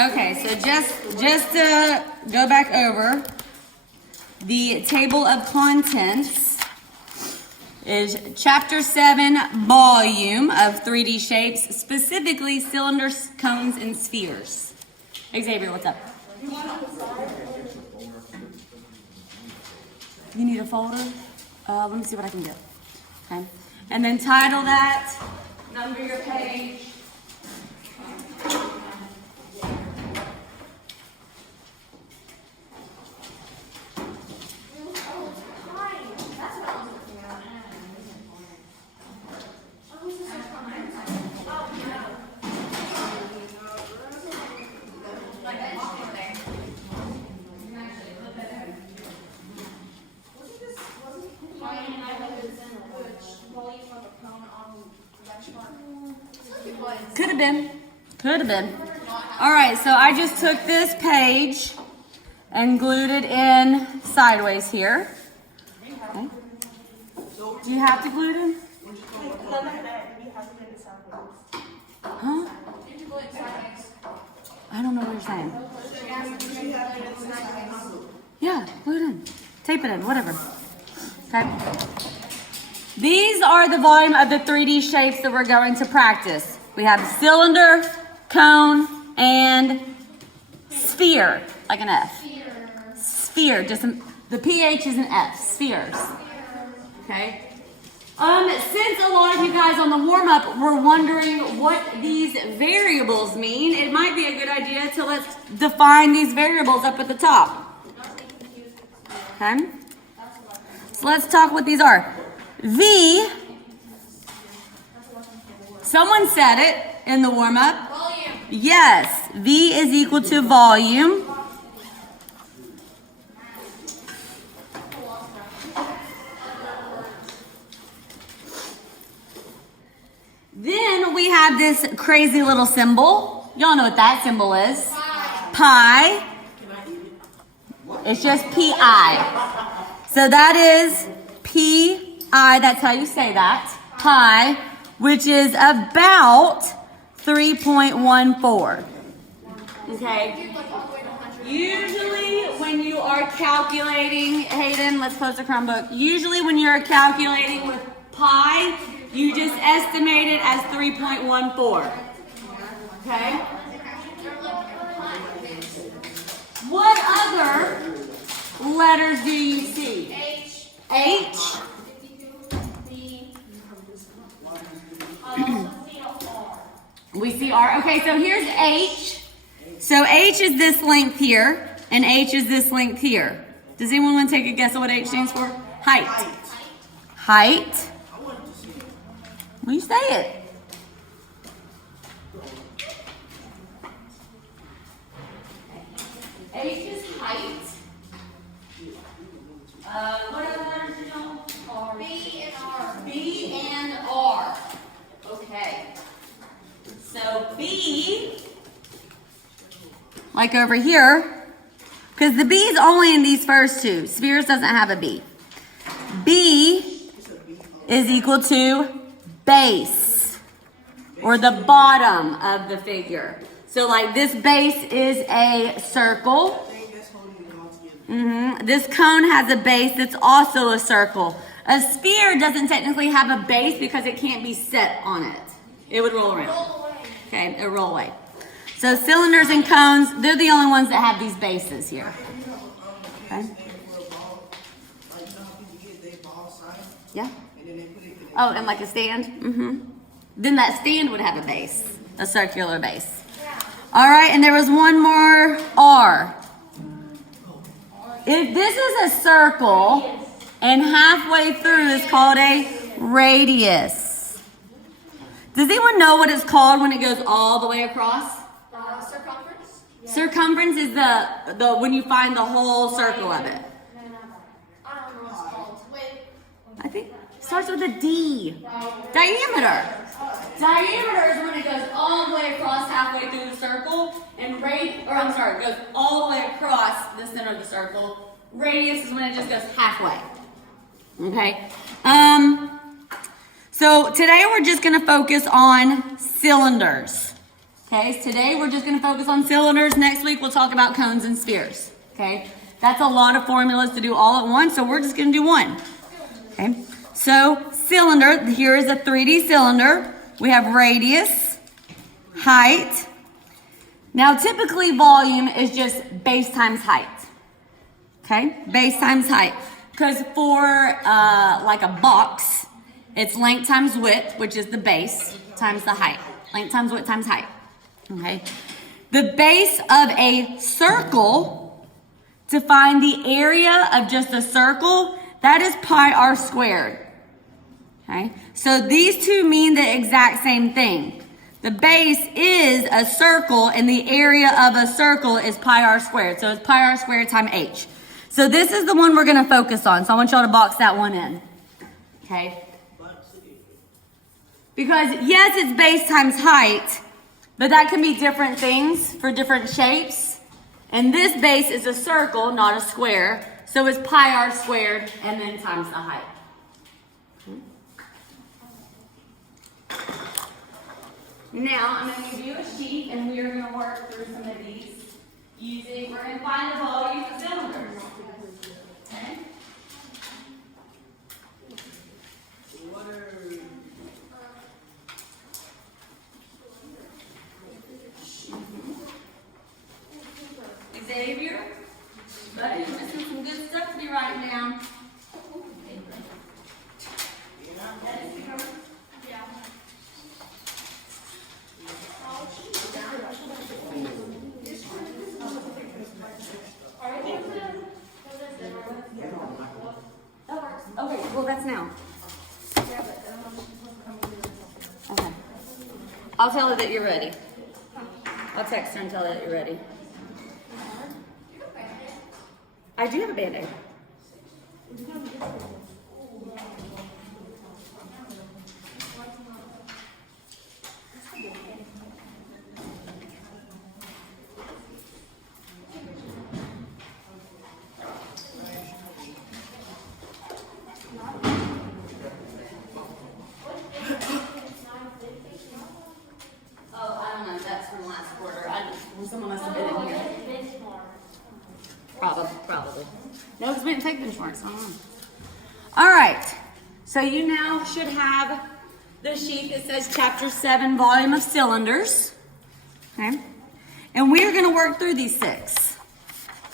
Okay, so just to go back over, the table of contents is Chapter 7 Volume of 3D shapes, specifically cylinders, cones, and spheres. Xavier, what's up? You need a folder? Let me see what I can do. Okay. And then title that, number your page. Could have been. Could have been. All right, so I just took this page and glued it in sideways here. Okay. Do you have to glue it in? Huh? I don't know what you're saying. Yeah, glue it in. Tape it in, whatever. Okay. These are the volume of the 3D shapes that we're going to practice. We have cylinder, cone, and sphere, like an F. Sphere, just the PH is an F, spheres. Okay. Since a lot of you guys on the warm-up were wondering what these variables mean, it might be a good idea to let's define these variables up at the top. Okay. So let's talk what these are. V, someone said it in the warm-up. Volume. Yes, V is equal to volume. Then we have this crazy little symbol. Y'all know what that symbol is. Pi. It's just Pi. So that is Pi, that's how you say that, pi, which is about 3.14. Okay. Usually when you are calculating, Hayden, let's close the Chromebook. Usually when you're calculating with pi, you just estimate it as 3.14. Okay. What other letters do you see? H. We see R. Okay, so here's H. So H is this length here, and H is this length here. Does anyone want to take a guess at what H stands for? Height. Height. Will you say it? H is height. What other letters do you know? R. B and R. B and R. Okay. So B, like over here, because the B is only in these first two. Spheres doesn't have a B. B is equal to base, or the bottom of the figure. So like this base is a circle. This cone has a base that's also a circle. A sphere doesn't technically have a base because it can't be set on it. It would roll around. Okay, it would roll away. So cylinders and cones, they're the only ones that have these bases here. Okay. Yeah. Oh, and like a stand? Then that stand would have a base, a circular base. All right, and there was one more R. If this is a circle and halfway through is called a radius. Does anyone know what it's called when it goes all the way across? Circumference? Yeah. Circumference is the when you find the whole circle of it. I don't know what it's called. Wait. I think it starts with a D. Diameter. Diameter is when it goes all the way across halfway through the circle, and it goes all the way across the center of the circle. Radius is when it just goes halfway. Okay. So today we're just going to focus on cylinders. Okay, so today we're just going to focus on cylinders. Next week we'll talk about cones and spheres. Okay, that's a lot of formulas to do all at once, so we're just going to do one. Okay, so cylinder, here is a 3D cylinder. We have radius, height. Now typically volume is just base times height. Okay, base times height. Because for like a box, it's length times width, which is the base, times the height. Length times width times height. Okay. The base of a circle, to find the area of just a circle, that is pi r squared. Okay. So these two mean the exact same thing. The base is a circle, and the area of a circle is pi r squared. So it's pi r squared times h. So this is the one we're going to focus on. So I want y'all to box that one in. Okay. Because yes, it's base times height, but that can be different things for different shapes. And this base is a circle, not a square. So it's pi r squared and then times the height. Now I'm going to give you a sheet and we are going to work through some of these using, we're going to find the volume of cylinders. Okay? Xavier, buddy, you're missing some good stuff to be writing down. Okay, well that's now. Okay. I'll tell her that you're ready. I'll text her and tell her that you're ready. I do have a Band-Aid. Someone must have been in here. Probably. No, because we didn't take benchmarks. I don't know. All right. So you now should have the sheet that says Chapter 7, Volume of Cylinders. Okay. And we're going to work through these 6.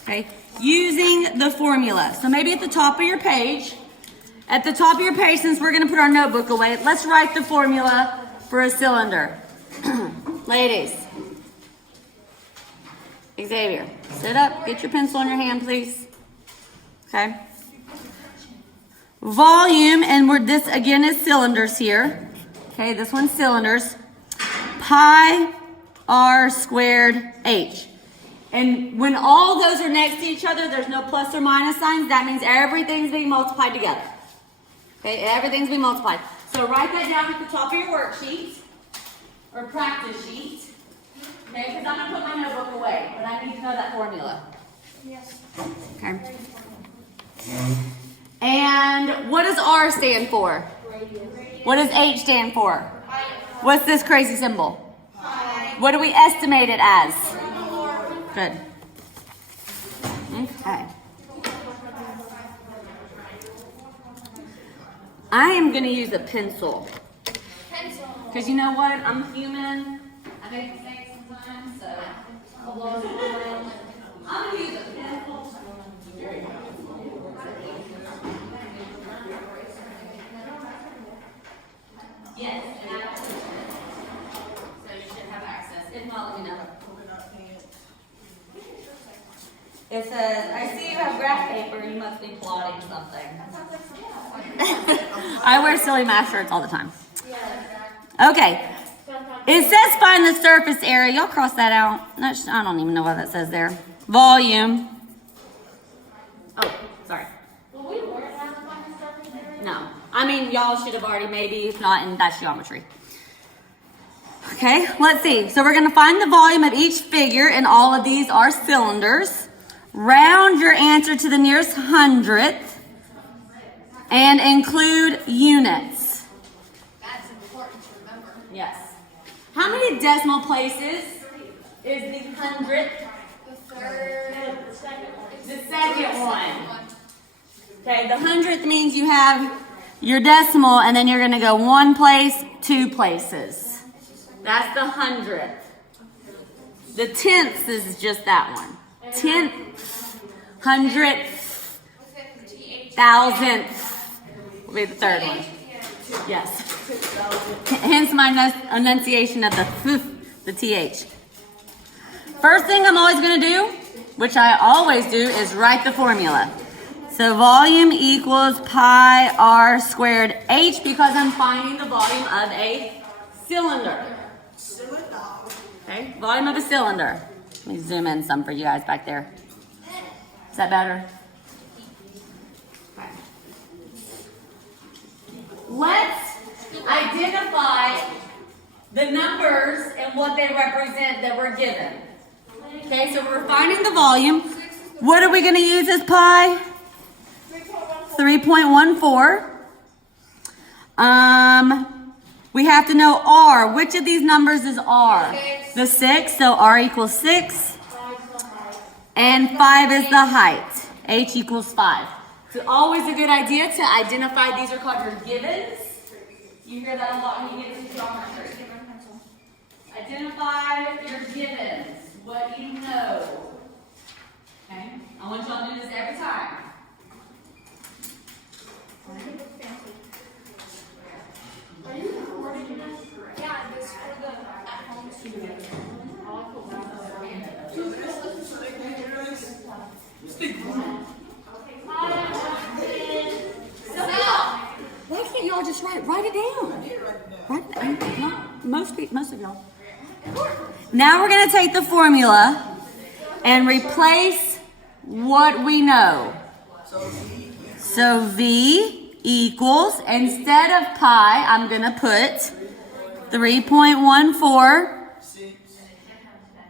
Okay. Using the formula. So maybe at the top of your page, since we're going to put our notebook away, let's write the formula for a cylinder. Ladies. Xavier, sit up. Get your pencil in your hand, please. Okay. Volume, and this again is cylinders here. Okay, this one's cylinders. Pi r squared h. And when all those are next to each other, there's no plus or minus signs. That means everything's being multiplied together. Okay, everything's being multiplied. So write that down at the top of your worksheet or practice sheet. Okay, because I'm going to put my notebook away, but I need to know that formula. Yes. Okay. And what does R stand for? What does H stand for? What's this crazy symbol? What do we estimate it as? Good. Okay. I am going to use a pencil. Because you know what? I'm human. I make mistakes sometimes, so I'm going to use a pencil. Yes, and I so you should have access. If not, let me know. It says, I see you have graph paper. You must be plotting something. I wear silly math shirts all the time. Okay. It says find the surface area. Y'all cross that out. I don't even know what that says there. Volume. Oh, sorry. No. I mean, y'all should have already maybe, if not, and that's geometry. Okay, let's see. So we're going to find the volume of each figure, and all of these are cylinders. Round your answer to the nearest hundredth, and include units. That's important to remember. Yes. How many decimal places is the hundredth? The third. The second one. Okay, the hundredth means you have your decimal and then you're gonna go one place, two places. That's the hundredth. The tenth is just that one. Tenth, hundredth, thousandth will be the third one. Yes. Hence my enunciation of the th. First thing I'm always going to do, which I always do, is write the formula. So volume equals pi r squared h because I'm finding the volume of a cylinder. Okay, volume of a cylinder. Let me zoom in some for you guys back there. Is that better? Okay. Let's identify the numbers and what they represent that we're given. Okay, so we're finding the volume. What are we going to use as pi? 3.14. We have to know r. Which of these numbers is r? The 6, so r equals 6. And 5 is the height. H equals 5. So always a good idea to identify, these are called your givens. You hear that a lot when you get into geometry. Identify your givens, what you know. Okay? I want y'all to do this every time. Are you recording this? Yeah, this for the at-home student. Why can't y'all just write it down? Most of y'all. Now we're going to take the formula and replace what we know. So V equals, instead of pi, I'm going to put 3.14.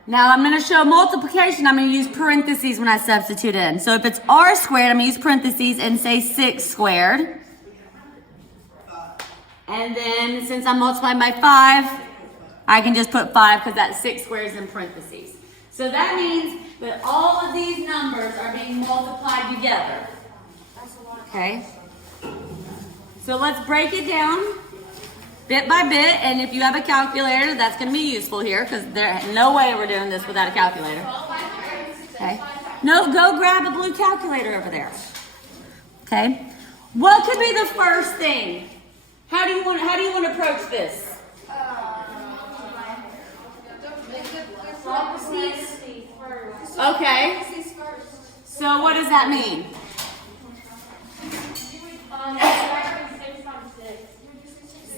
Now I'm going to show multiplication. I'm going to use parentheses when I substitute in. So if it's r squared, I'm going to use parentheses and say 6 squared. And then since I'm multiplying by 5, I can just put 5 because that 6 squared is in parentheses. So that means that all of these numbers are being multiplied together. Okay? So let's break it down bit by bit. And if you have a calculator, that's going to be useful here because there's no way we're doing this without a calculator. Okay? No, go grab a blue calculator over there. Okay? What could be the first thing? How do you want to approach this? Okay. So what does that mean?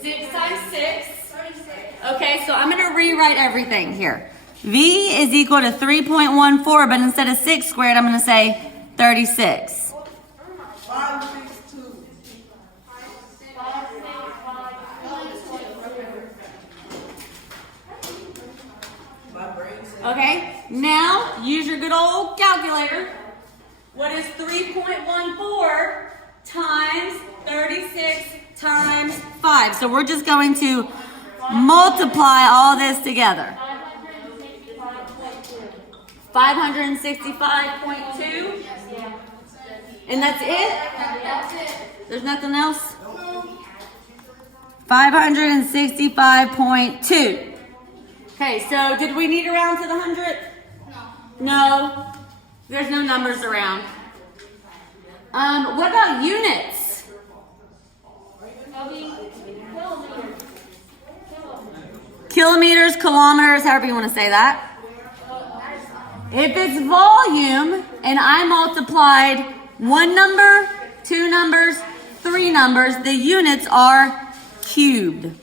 6 times 6. Okay, so I'm going to rewrite everything here. V is equal to 3.14, but instead of 6 squared, I'm going to say 36. Okay, now use your good old calculator. What is 3.14 times 36 times 5? So we're just going to multiply all this together. 565.2. And that's it? There's nothing else? 565.2. Okay, so did we need around to the 100th? No. There's no numbers around. What about units? Kilometers, kilometers, however you want to say that. If it's volume and I multiplied 1 number, 2 numbers, 3 numbers, the units are cubed.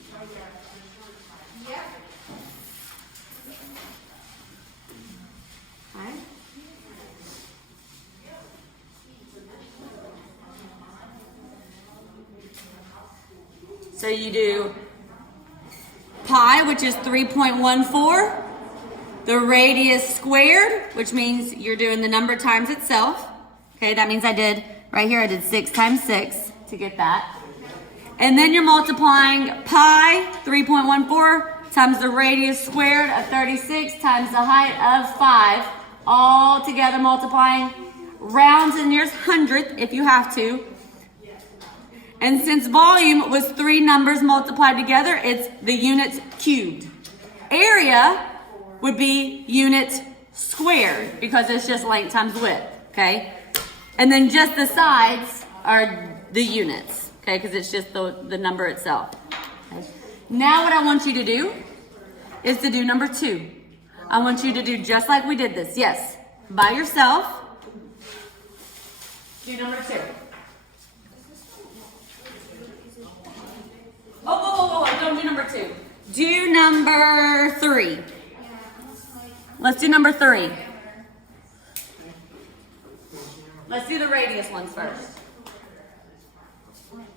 So you do pi, which is 3.14, the radius squared, which means you're doing the number times itself. Okay, that means I did 6 times 6 to get that. And then you're multiplying pi, 3.14, times the radius squared of 36 times the height of 5, all together multiplying rounds and nearest hundredth if you have to. And since volume was 3 numbers multiplied together, it's the units cubed. Area would be units squared because it's just length times width, okay? And then just the sides are the units, okay? Because it's just the number itself. Okay? Now what I want you to do is to do number 2. I want you to do just like we did this. Yes, by yourself. Do number 2. Oh, don't do number 2. Do number 3. Let's do number 3. Let's do the radius ones first.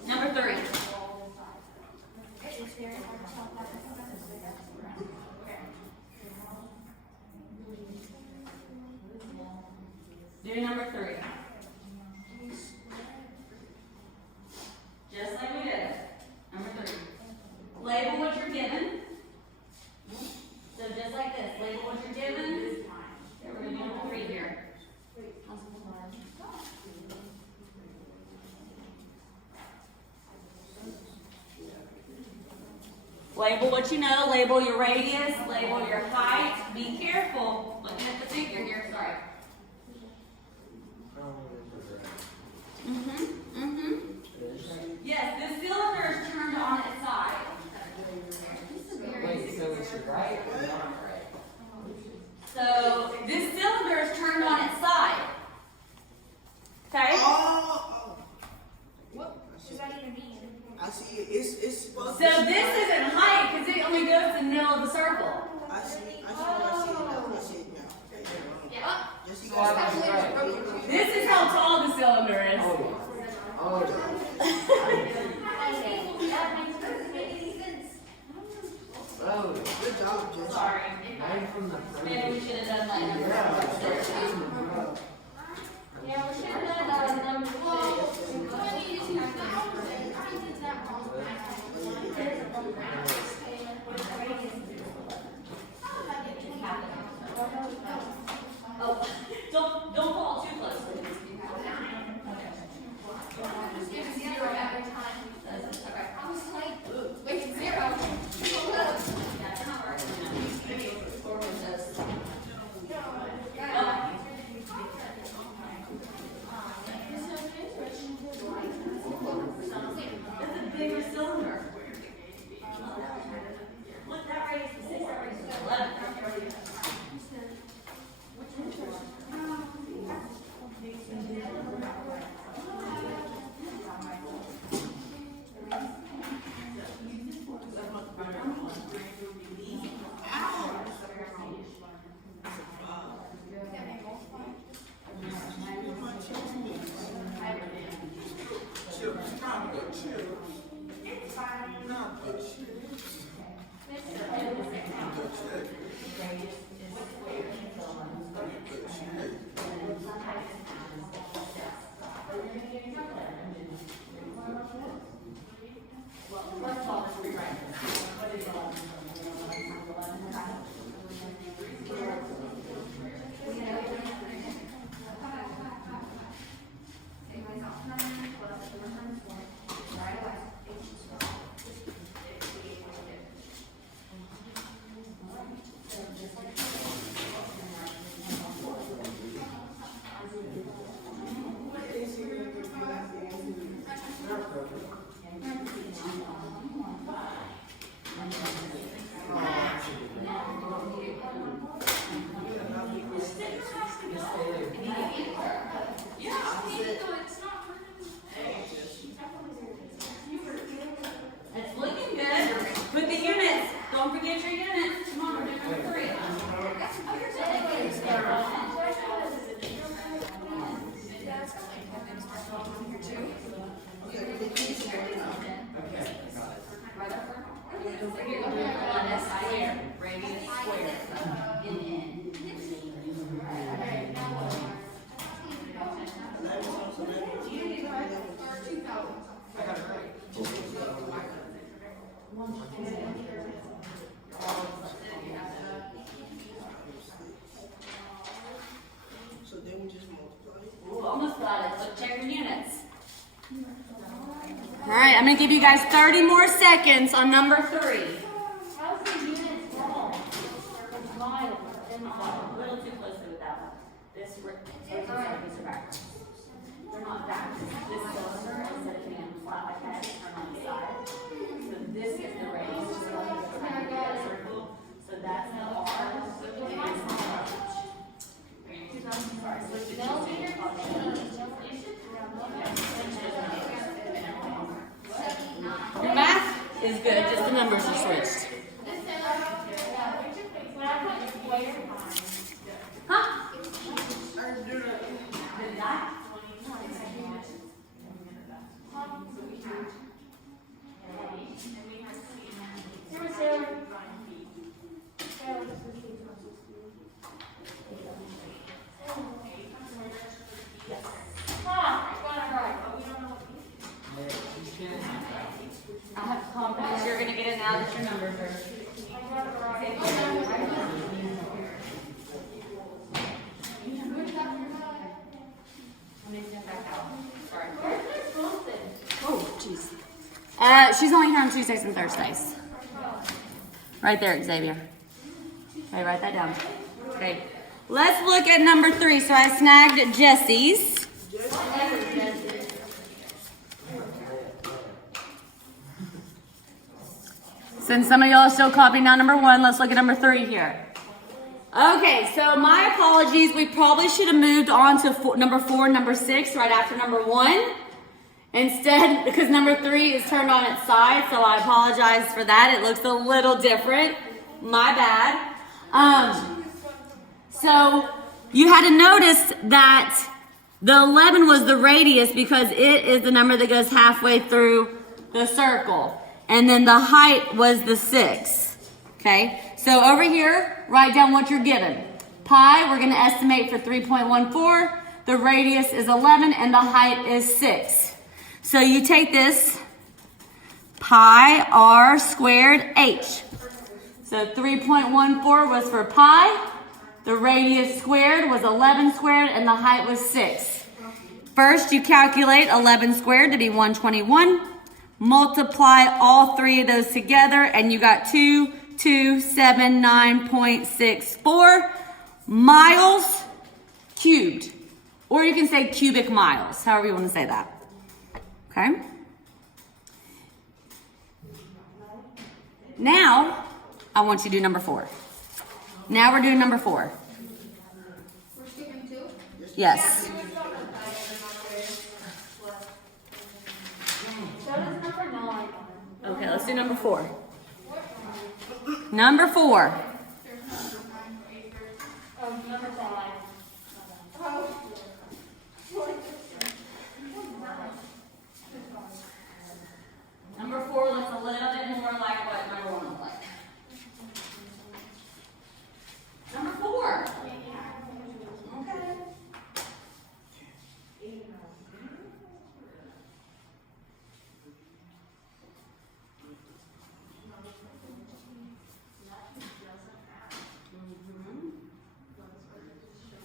Number 3. Do number 3. Just like we did. Number 3. Label what you're given. So just like this, label what you're given. We're going to do number 3 here. Label what you know, label your radius, label your height. Be careful. Looking at the figure here, sorry. Yes, this cylinder is turned on its side. Wait, so it's right or not right? So this cylinder is turned on its side. Okay? What does that even mean? I see it. It's supposed So this isn't height because it only goes in the middle of the circle. I see it now. Yeah. Just you So I guys. was right. This is how tall the cylinder is. Oh, oh, Good job, Jess. Sorry. I'm from the Maybe we should have done like number Yeah, we should have done number 6. Well, you just have to. Oh, don't fall too close. Just give 0 every time. Okay. I was like, wait, 0. It's a bigger cylinder. Look, that radius is 6, that radius is 11. It's looking good. Put the units. Don't forget your units. Come on, we're doing number 3. Radius squared. In. in units. All right, I'm gonna give you guys 30 more seconds on number 3. How's the unit small? It's miles. A little too closely with that one. This these are backwards. They're not backwards. This cylinder, instead of being flat like that, it's turned on the side. So this is the radius. Circle. So that's the R. Your math is good, just the numbers are switched. Huh? Did I? I have confidence you're going to get it now that your numbers are. Oh, jeez. She's only here on Tuesdays and Thursdays. Right there, Xavier. Okay, write that down. Okay. Let's look at number 3. So I snagged Jesse's. Since some of y'all are still copying down number 1, let's look at number 3 here. Okay, so my apologies. We probably should have moved on to number 4 and number 6 right after number 1. Instead, because number 3 is turned on its side, so I apologize for that. It looks a little different. My bad. So you had to notice that the 11 was the radius because it is the number that goes halfway through the circle. And then the height was the 6. Okay, so over here, write down what you're given. Pi, we're going to estimate for 3.14. The radius is 11 and the height is 6. So you take this, pi r squared h. So 3.14 was for pi. The radius squared was 11 squared and the height was 6. First, you calculate 11 squared to be 121. Multiply all 3 of those together and you got 2279.64 miles cubed. Or you can say cubic miles, however you want to say that. Okay? Now, I want you to do number 4. Now we're doing number 4. We're skipping 2? Yes. So does number 9. Okay, let's do number 4. Number 4. Oh, number 5. Number 4 looks a little bit more like what number 1 looked like. Number 4. Okay.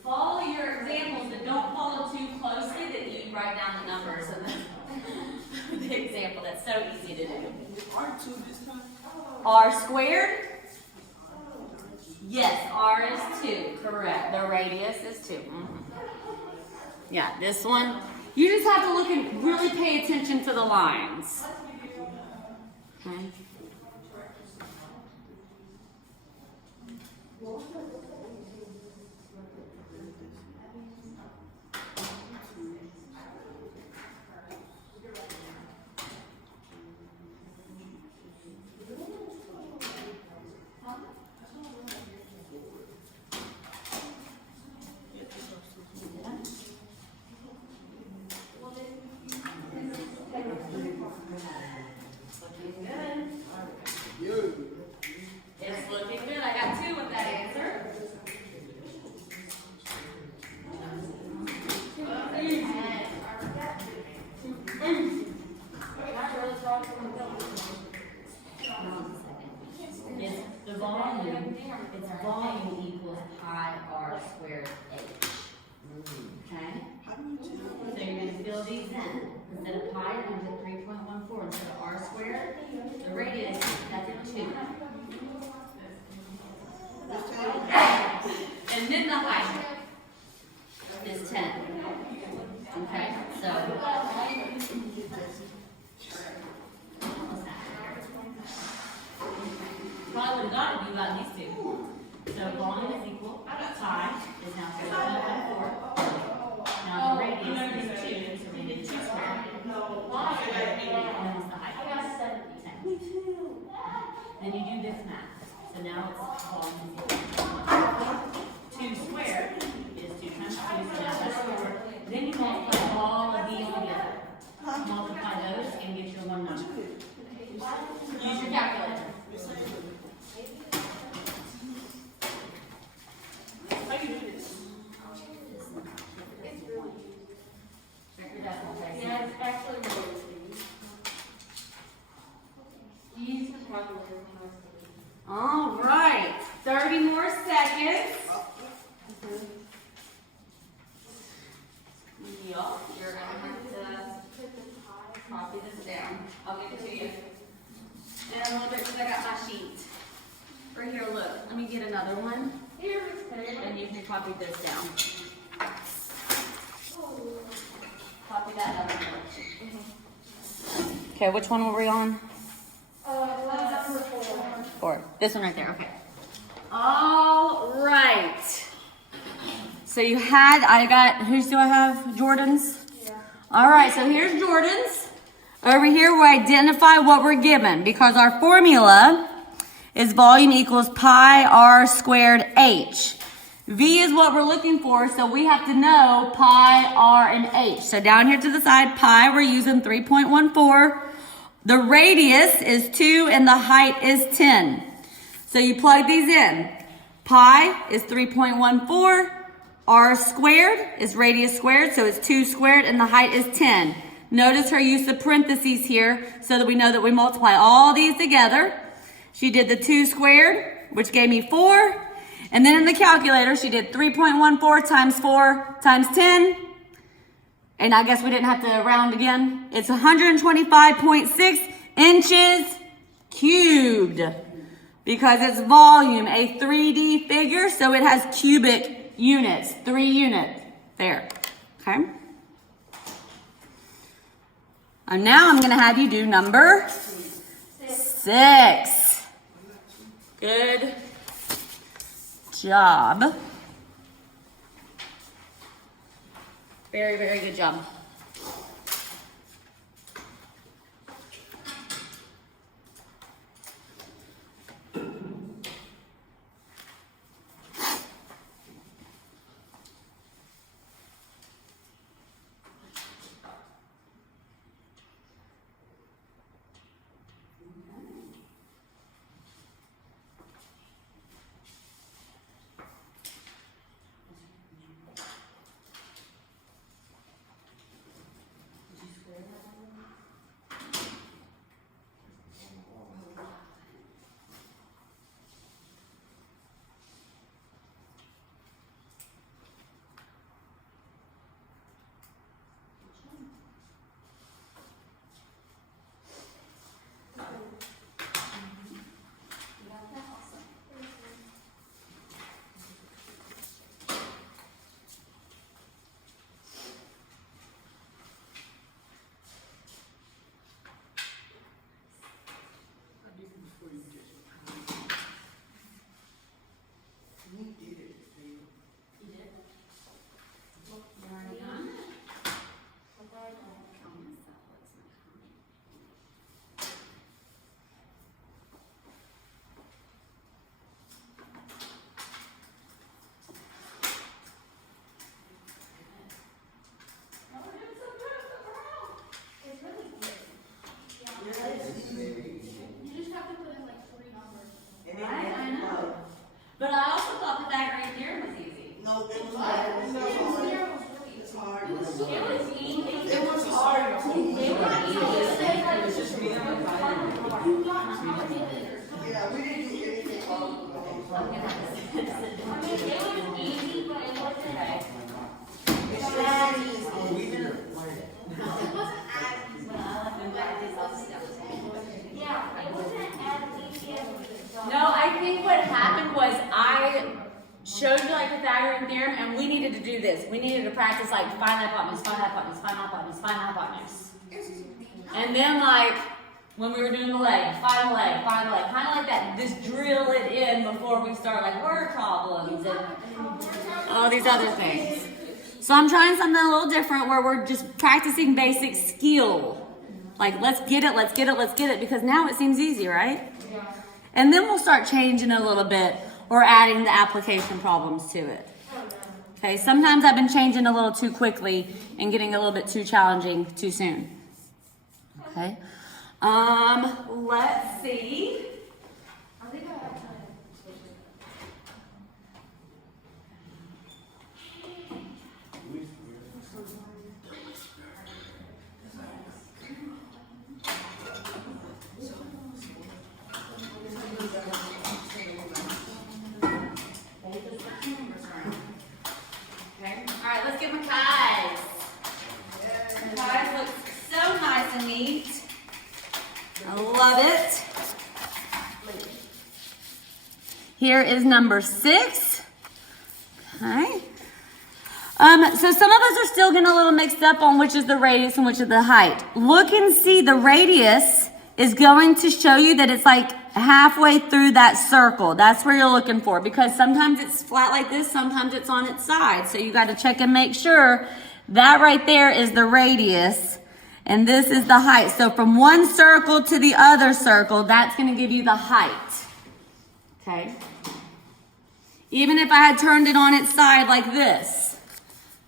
Follow your examples, but don't follow too closely that you write down the numbers and the example. That's so easy to do. R2 this time? R squared? Yes, R is 2. Correct. The radius is 2. Yeah, this one. You just have to look and really pay attention to the lines. Okay. It's looking good. I got 2 with that answer. It's the volume. Its volume equals pi r squared h. Okay. So you're going to fill these in. Instead of pi, you're going to put 3.14. Instead of r squared, the radius, that's a 2. And then the height is 10. Okay, so probably would have got it if you got these two. So volume is equal, pi is now 3.14. Now the radius is 2, so we did 2 squared. And then what's the height? 10. Then you do this math. So now it's volume is equal. 2 squared is 2 times 2, so now that's 4. Then you multiply all of these together. Multiply those and get your one number. Use your calculator. How you do this? Check your decimal place. Yeah, it's actually really easy. Use the calculator. All right, 30 more seconds. Yup, you're gonna have to copy this down. I'll give it to you. And a little bit because I got my sheet. Right here, look. Let me get another one. Here, it's And you can copy this down. Copy that other one. Okay, which one were we on? number 4. 4. This one right there, okay. All right. So you had, whose do I have? Jordan's? Yeah. All right, so here's Jordan's. Over here, we identify what we're given because our formula is volume equals pi r squared h. V is what we're looking for, so we have to know pi, r, and h. So down here to the side, pi, we're using 3.14. The radius is 2 and the height is 10. So you plug these in. Pi is 3.14. R squared is radius squared, so it's 2 squared, and the height is 10. Notice her use of parentheses here so that we know that we multiply all these together. She did the 2 squared, which gave me 4. And then in the calculator, she did 3.14 times 4 times 10. And I guess we didn't have to round again. It's 125.6 inches cubed because it's volume, a 3D figure, so it has cubic units, 3 units there, okay? And now I'm gonna have you do number 6. Good job. Very, very good job. But I also thought that that right there was easy. No, it was hard. It's hard. It was easy. It was hard. Yeah, we didn't do anything hard. Okay, it was easy, but it was okay. It's just and we needed to do this. We needed to practice like find hypotenuse, find hypotenuse, find hypotenuse, find hypotenuse. And then like when we were doing the leg, find the leg, find the leg, kind of like that. Just drill it in before we start like word problems and all these other things. So I'm trying something a little different where we're just practicing basic skill. Like let's get it, let's get it, let's get it, because now it seems easy, right? Yeah. And then we'll start changing a little bit or adding the application problems to it. Okay, sometimes I've been changing a little too quickly and getting a little bit too challenging too soon. Okay, let's see. I think I have time. Okay, all right, let's get Makai's. Makai's looks so nice and neat. I love it. Here is number 6. Okay. So some of us are still getting a little mixed up on which is the radius and which is the height. Look and see, the radius is going to show you that it's like halfway through that circle. That's where you're looking for, because sometimes it's flat like this, sometimes it's on its side. So you got to check and make sure that right there is the radius and this is the height. So from one circle to the other circle, that's going to give you the height. Okay. Even if I had turned it on its side like this.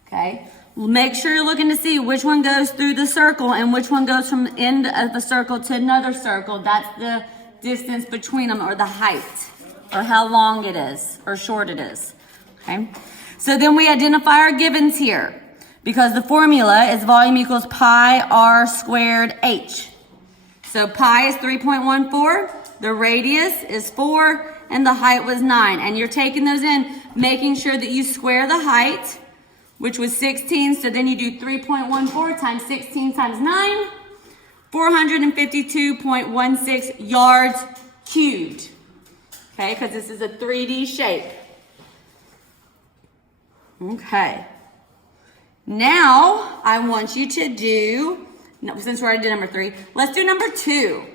Okay. Make sure you're looking to see which one goes through the circle and which one goes from the end of the circle to another circle. That's the distance between them, or the height, or how long it is, or short it is. Okay. So then we identify our givens here, because the formula is volume equals pi r squared h. So pi is 3.14, the radius is 4, and the height was 9. And you're taking those in, making sure that you square the height, which was 16. So then you do 3.14 times 16 times 9, 452.16 yards cubed. Okay, because this is a 3D shape. Okay. Now, I want you to do, no, since we already did number 3, let's do number 2.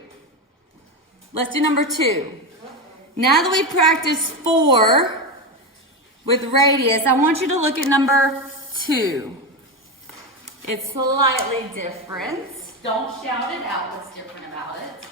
Let's do number 2. Now that we've practiced 4 with radius, I want you to look at number 2. It's slightly different. Don't shout it out what's different about it.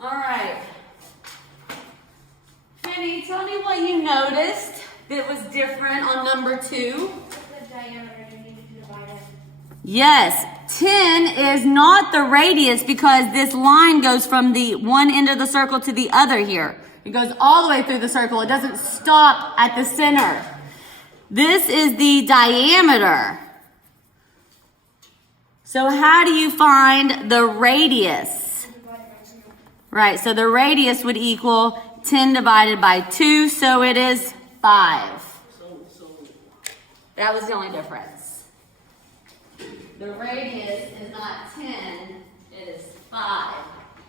All right. Penny, tell me what you noticed that was different on number 2. The diameter, you need to divide it. Yes, 10 is not the radius, because this line goes from the one end of the circle to the other here. It goes all the way through the circle. It doesn't stop at the center. This is the diameter. So how do you find the radius? Right, so the radius would equal 10 divided by 2, so it is 5. That was the only difference. The radius is not 10, it is 5.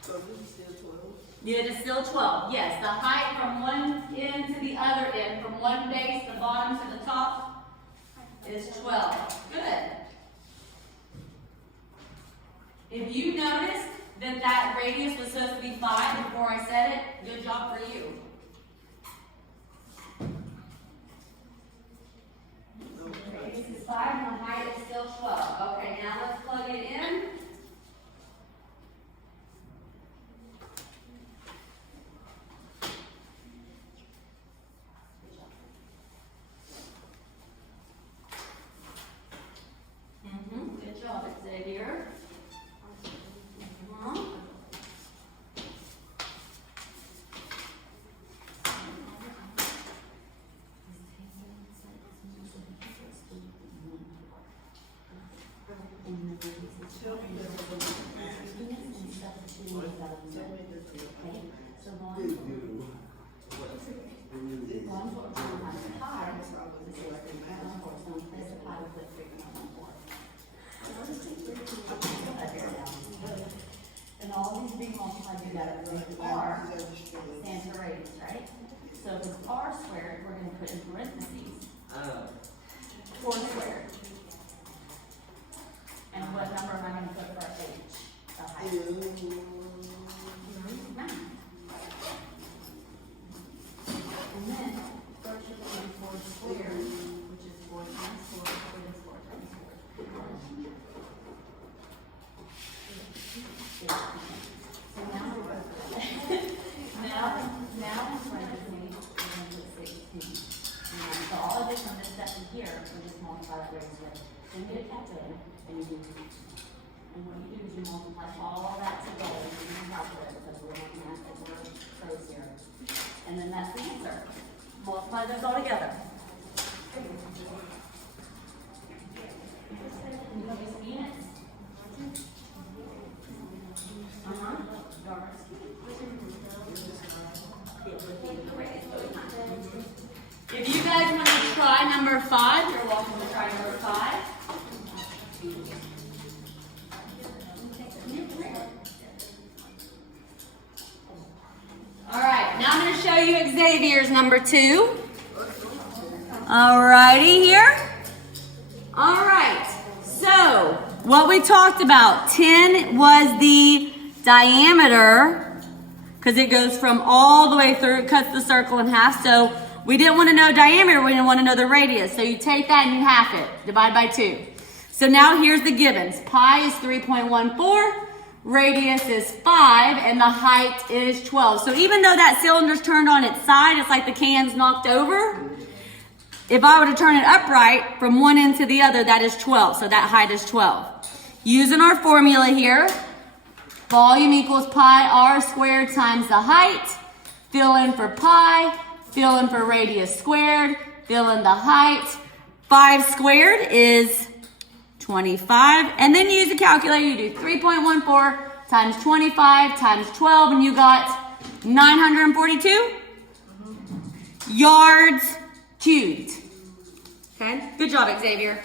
So this is still 12? Yeah, it is still 12. Yes, the height from one end to the other end, from one base, the bottom to the top, is 12. Good. If you noticed that radius was supposed to be 5 before I said it, good job for you. Radius is 5 and the height is still 12. Okay, now let's plug it in. Good job, Xavier. Okay, so long as what we're doing on the pi, this is what we're doing on 4, so we place the pi, we put 3.14. And all these being multiplied together, they are Santa radius, right? So if it's r squared, we're going to put in parentheses 4 squared. And what number am I going to put for h? The height. 9. And then, first you're going to 4 squared, which is 4 times 4, which is 4 times 4. So now we're going to now in parentheses, we're going to put 16. So all I did from this step to here, we just multiply that raised with. Then get a calculator, and you do. And what you do is you multiply all that together, and you can calculate it, because we're looking at the word pros here. And then that's the answer. Multiply those all together. Can you use units? If you guys want to try number 5, you're welcome to try number 5. All right, now I'm going to show you Xavier's number 2. All righty here. All right, so what we talked about, 10 was the diameter, because it goes from all the way through, it cuts the circle in half. So we didn't want to know diameter, we didn't want to know the radius. So you take that and you half it, divide by 2. So now here's the givens. Pi is 3.14, radius is 5, and the height is 12. So even though that cylinder's turned on its side, it's like the can's knocked over. If I were to turn it upright from one end to the other, that is 12. So that height is 12. Using our formula here, volume equals pi r squared times the height. Fill in for pi, fill in for radius squared, fill in the height. 5 squared is 25. And then you use a calculator, you do 3.14 times 25 times 12, and you got 942 yards cubed. Okay, good job, Xavier.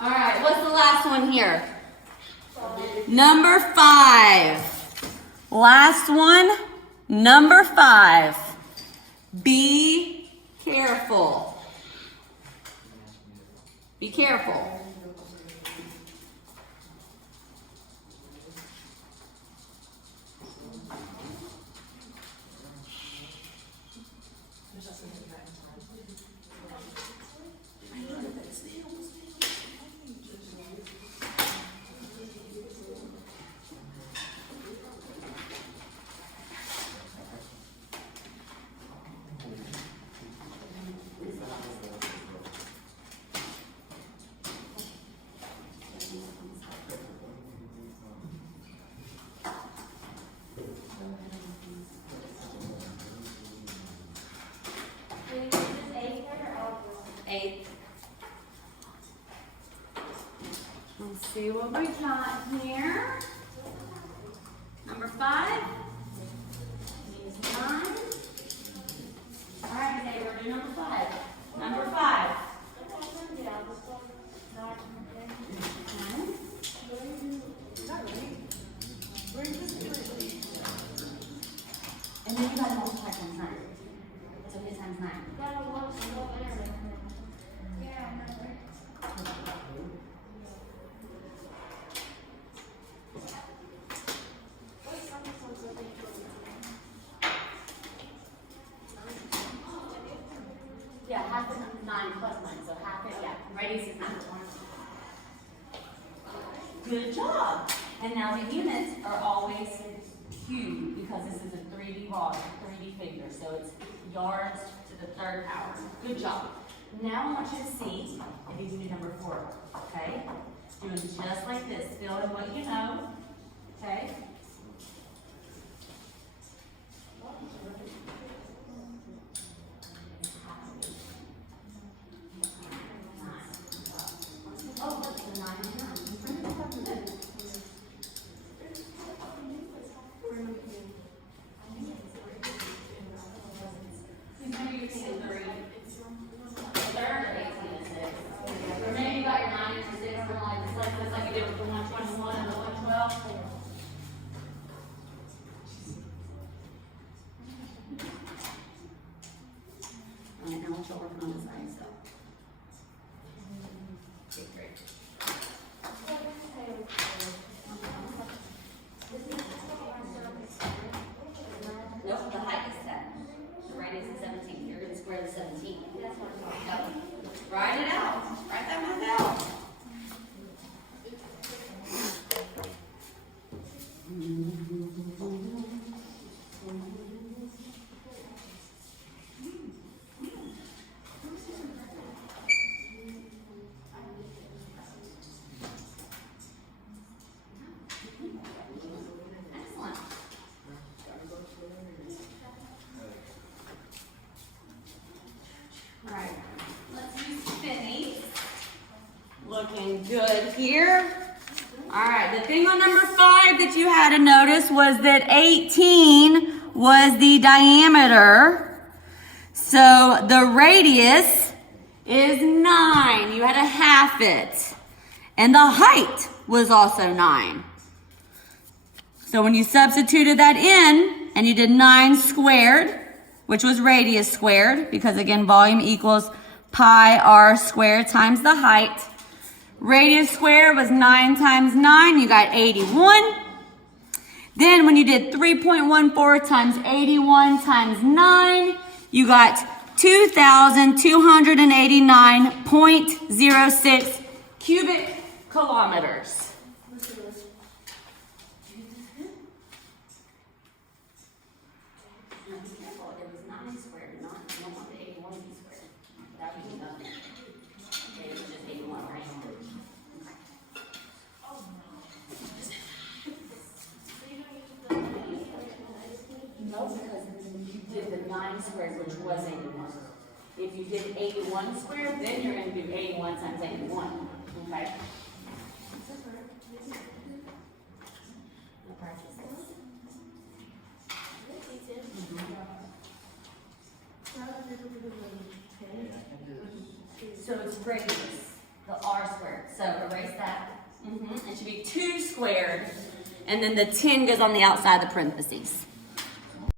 All right, what's the last one here? Number 5. Last one, number 5. Be careful. Be careful. Let's see what we got here. Number 5 is 9. All right, today we're doing number 5. Number 5. And then you got to multiply times 9. So okay, times 9. Yeah, half is 9 plus 9, so half it, yeah, radius is 9. Good job. And now the units are always cubed because this is a 3D volume, 3D figure, so it's yards to the 3rd power. Good job. Now I want you to see if you can do number 4, okay? Doing just like this, fill in what you know, okay? Oh, that's the 9 and 9. Good here. All right, the thing on number 5 that you had to notice was that 18 was the diameter. So the radius is 9. You had to half it. And the height was also 9. So when you substituted that in, and you did 9 squared, which was radius squared, because again, volume equals pi r squared times the height. Radius squared was 9 times 9, you got 81. Then when you did 3.14 times 81 times 9, you got 2,289.06 cubic kilometers. No, because you did the 9 squared, which was 81. If you did 81 squared, then you're going to do 81 times 81. Okay? So it's radius, the r squared. So erase that. It should be 2 squared, and then the 10 goes on the outside of the parentheses.